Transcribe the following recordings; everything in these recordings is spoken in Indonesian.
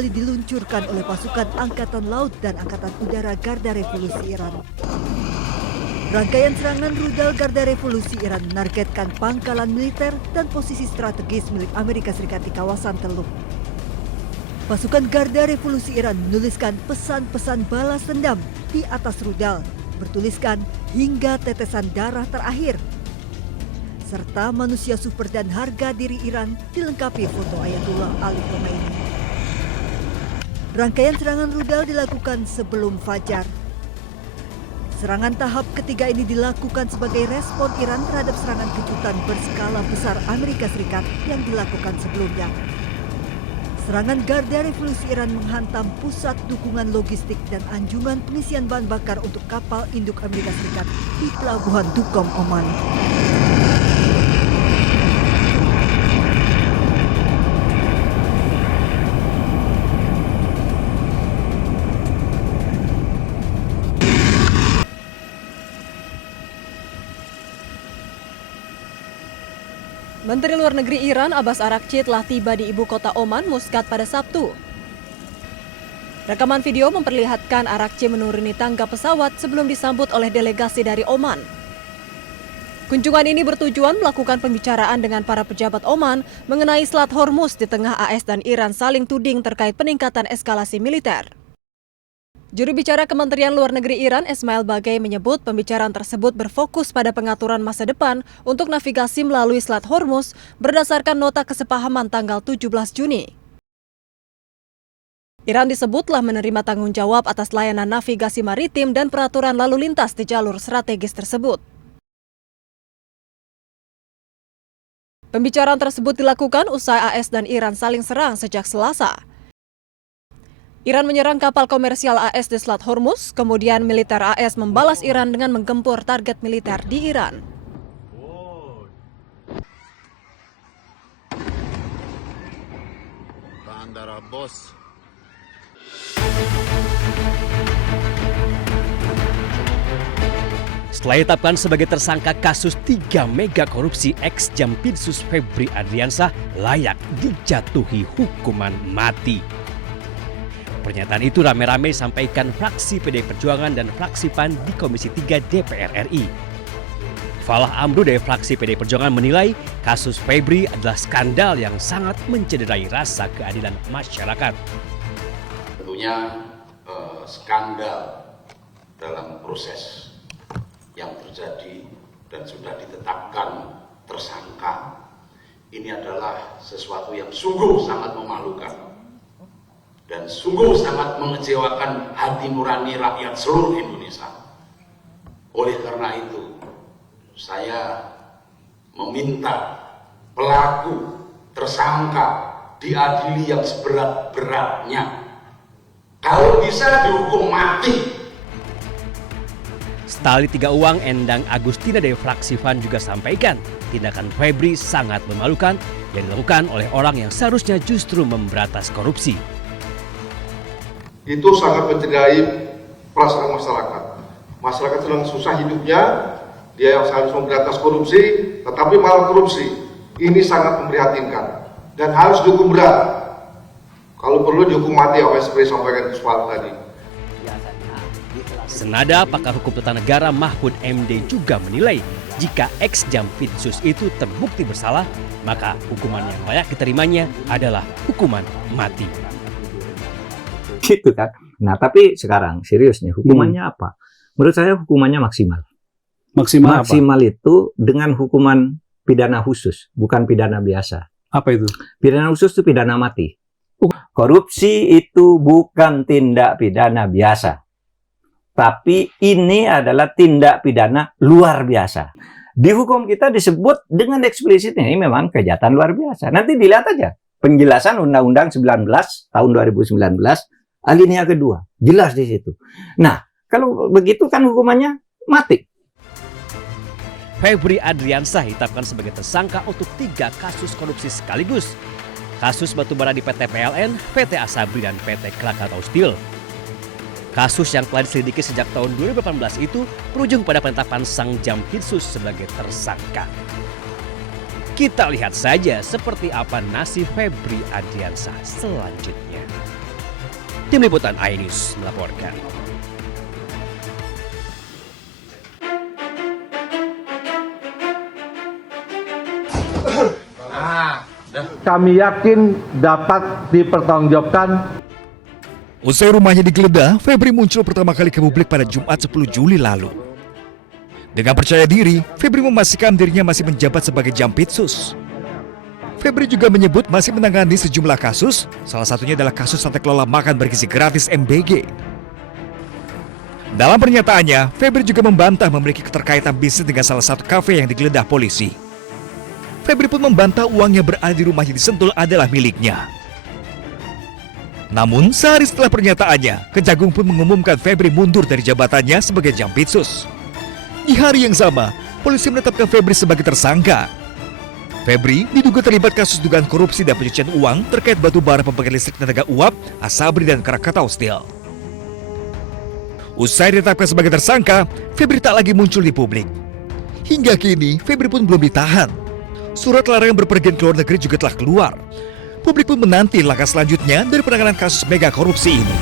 kembali diluncurkan oleh pasukan Angkatan Laut dan Angkatan Udara Garda Revolusi Iran. Rangkaian serangan rudal Garda Revolusi Iran menargetkan pangkalan militer dan posisi strategis milik Amerika Serikat di kawasan Teluk. Pasukan Garda Revolusi Iran menuliskan pesan-pesan balas dendam di atas rudal, bertuliskan hingga tetesan darah terakhir. Serta manusia super dan harga diri Iran dilengkapi foto Ayatullah Ali Khomeini. Rangkaian serangan rudal dilakukan sebelum fajar. Serangan tahap ketiga ini dilakukan sebagai respon Iran terhadap serangan kejutan berskala besar Amerika Serikat yang dilakukan sebelumnya. Serangan Garda Revolusi Iran menghantam pusat dukungan logistik dan anjungan pengisian bahan bakar untuk kapal induk Amerika Serikat di Pelabuhan Duqm, Oman. Menteri Luar Negeri Iran Abbas Araghchi telah tiba di ibu kota Oman, Muscat pada Sabtu. Rekaman video memperlihatkan Araghchi menuruni tangga pesawat sebelum disambut oleh delegasi dari Oman. Kunjungan ini bertujuan melakukan pembicaraan dengan para pejabat Oman mengenai Selat Hormuz di tengah AS dan Iran saling tuding terkait peningkatan eskalasi militer. Juru bicara Kementerian Luar Negeri Iran, Esmail Bagei, menyebut pembicaraan tersebut berfokus pada pengaturan masa depan untuk navigasi melalui Selat Hormuz berdasarkan nota kesepahaman tanggal 17 Juni. Iran disebut telah menerima tanggung jawab atas layanan navigasi maritim dan peraturan lalu lintas di jalur strategis tersebut. Pembicaraan tersebut dilakukan usai AS dan Iran saling serang sejak Selasa. Iran menyerang kapal komersial AS di Selat Hormuz, kemudian militer AS membalas Iran dengan menggempur target militer di Iran. Setelah ditetapkan sebagai tersangka kasus 3 mega korupsi, ex-Jampitsus Febri Adriansah layak dijatuhi hukuman mati. Pernyataan itu rame-rame disampaikan fraksi PDI Perjuangan dan fraksi PAN di Komisi 3 DPR RI. Falah Amru dari fraksi PDI Perjuangan menilai kasus Febri adalah skandal yang sangat mencederai rasa keadilan masyarakat. Tentunya skandal dalam proses yang terjadi dan sudah ditetapkan tersangka ini adalah sesuatu yang sungguh sangat memalukan dan sungguh sangat mengecewakan hati nurani rakyat seluruh Indonesia. Oleh karena itu, saya meminta pelaku tersangka diadili yang seberat-beratnya. Kalau bisa dihukum mati. Stali Tiga Uang Endang Agustina dari fraksi PAN juga sampaikan tindakan Febri sangat memalukan yang dilakukan oleh orang yang seharusnya justru memberantas korupsi. Itu sangat mencederai perasaan masyarakat. Masyarakat sedang susah hidupnya, dia yang seharusnya memberantas korupsi, tetapi malah korupsi. Ini sangat memprihatinkan dan harus dihukum berat. Kalau perlu dihukum mati, apa yang seperti sampaikan Kuswal tadi. Senada pakar hukum tata negara Mahfud MD juga menilai jika ex-Jampitsus itu terbukti bersalah, maka hukuman yang layak diterimanya adalah hukuman mati. Gitu kan. Nah, tapi sekarang serius nih, hukumannya apa? Menurut saya hukumannya maksimal. Maksimal itu dengan hukuman pidana khusus, bukan pidana biasa. Apa itu? Pidana khusus itu pidana mati. Korupsi itu bukan tindak pidana biasa. Tapi ini adalah tindak pidana luar biasa. Di hukum kita disebut dengan eksplisit ini memang kejahatan luar biasa. Nanti dilihat aja penjelasan Undang-Undang 19 tahun 2019 alinea kedua, jelas di situ. Nah, kalau begitu kan hukumannya mati. Febri Adriansah ditetapkan sebagai tersangka untuk 3 kasus korupsi sekaligus. Kasus batubara di PT PLN, PT Asabri, dan PT Krakatau Steel. Kasus yang telah diselidiki sejak tahun 2018 itu berujung pada penetapan sang Jampitsus sebagai tersangka. Kita lihat saja seperti apa nasib Febri Adriansah selanjutnya. Tim Liputan iNews melaporkan. Kami yakin dapat dipertanggungjawabkan. Usai rumahnya digeledah, Febri muncul pertama kali ke publik pada Jumat 10 Juli lalu. Dengan percaya diri, Febri memastikan dirinya masih menjabat sebagai Jampitsus. Febri juga menyebut masih menangani sejumlah kasus, salah satunya adalah kasus tata kelola makan bergizi gratis MBG. Dalam pernyataannya, Febri juga membantah memiliki keterkaitan bisnis dengan salah satu kafe yang digeledah polisi. Febri pun membantah uang yang berada di rumahnya di Sentul adalah miliknya. Namun, sehari setelah pernyataannya, Kejagung pun mengumumkan Febri mundur dari jabatannya sebagai Jampitsus. Di hari yang sama, polisi menetapkan Febri sebagai tersangka. Febri diduga terlibat kasus dugaan korupsi dan pencucian uang terkait batu bara pembangkit listrik tenaga uap, Asabri dan Krakatau Steel. Usai ditetapkan sebagai tersangka, Febri tak lagi muncul di publik. Hingga kini, Febri pun belum ditahan. Surat larangan berpergian ke luar negeri juga telah keluar. Publik pun menanti langkah selanjutnya dari penanganan kasus mega korupsi ini.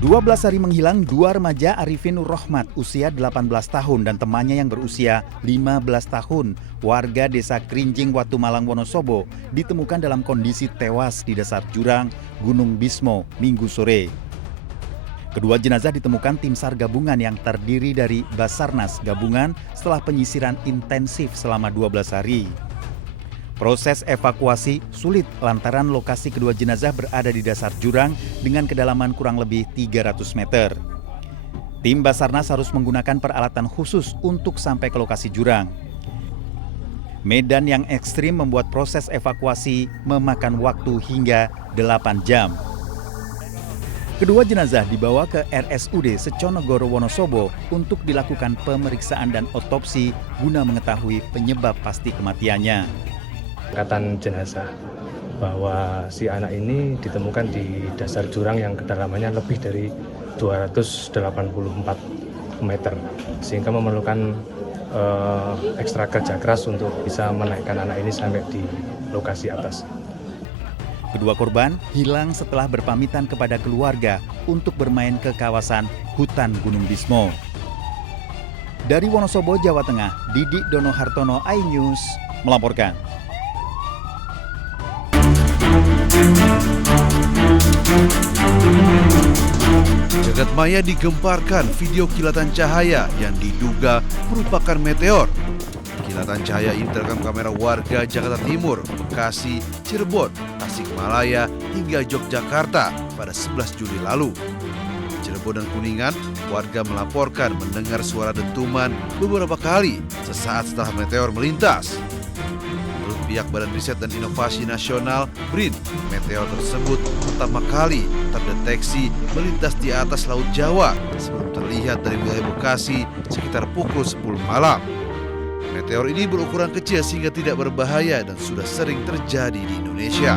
Dua 12 hari menghilang, dua remaja Arifin Nur Rohmat usia 18 tahun dan temannya yang berusia 15 tahun, warga desa Krinjing, Watu Malang, Wonosobo, ditemukan dalam kondisi tewas di dasar jurang Gunung Bismo Minggu sore. Kedua jenazah ditemukan tim SAR gabungan yang terdiri dari Basarnas gabungan setelah penyisiran intensif selama 12 hari. Proses evakuasi sulit lantaran lokasi kedua jenazah berada di dasar jurang dengan kedalaman kurang lebih 300 meter. Tim Basarnas harus menggunakan peralatan khusus untuk sampai ke lokasi jurang. Medan yang ekstrim membuat proses evakuasi memakan waktu hingga 8 jam. Kedua jenazah dibawa ke RSUD Seconogoro Wonosobo untuk dilakukan pemeriksaan dan otopsi guna mengetahui penyebab pasti kematiannya. Angkatan jenazah bahwa si anak ini ditemukan di dasar jurang yang kedalamannya lebih dari 284 meter, sehingga memerlukan ekstra kerja keras untuk bisa menaikkan anak ini sampai di lokasi atas. Kedua korban hilang setelah berpamitan kepada keluarga untuk bermain ke kawasan hutan Gunung Bismo. Dari Wonosobo, Jawa Tengah, Didi Dono Hartono, iNews melaporkan. Jagat maya digemparkan video kilatan cahaya yang diduga merupakan meteor. Kilatan cahaya ini terekam kamera warga Jakarta Timur, Bekasi, Cirebon, Tasikmalaya, hingga Yogyakarta pada 11 Juli lalu. Di Cirebon dan Kuningan, warga melaporkan mendengar suara dentuman beberapa kali sesaat setelah meteor melintas. Menurut pihak Badan Riset dan Inovasi Nasional, BRIN, meteor tersebut pertama kali terdeteksi melintas di atas Laut Jawa sebelum terlihat dari wilayah Bekasi sekitar pukul 10 malam. Meteor ini berukuran kecil sehingga tidak berbahaya dan sudah sering terjadi di Indonesia.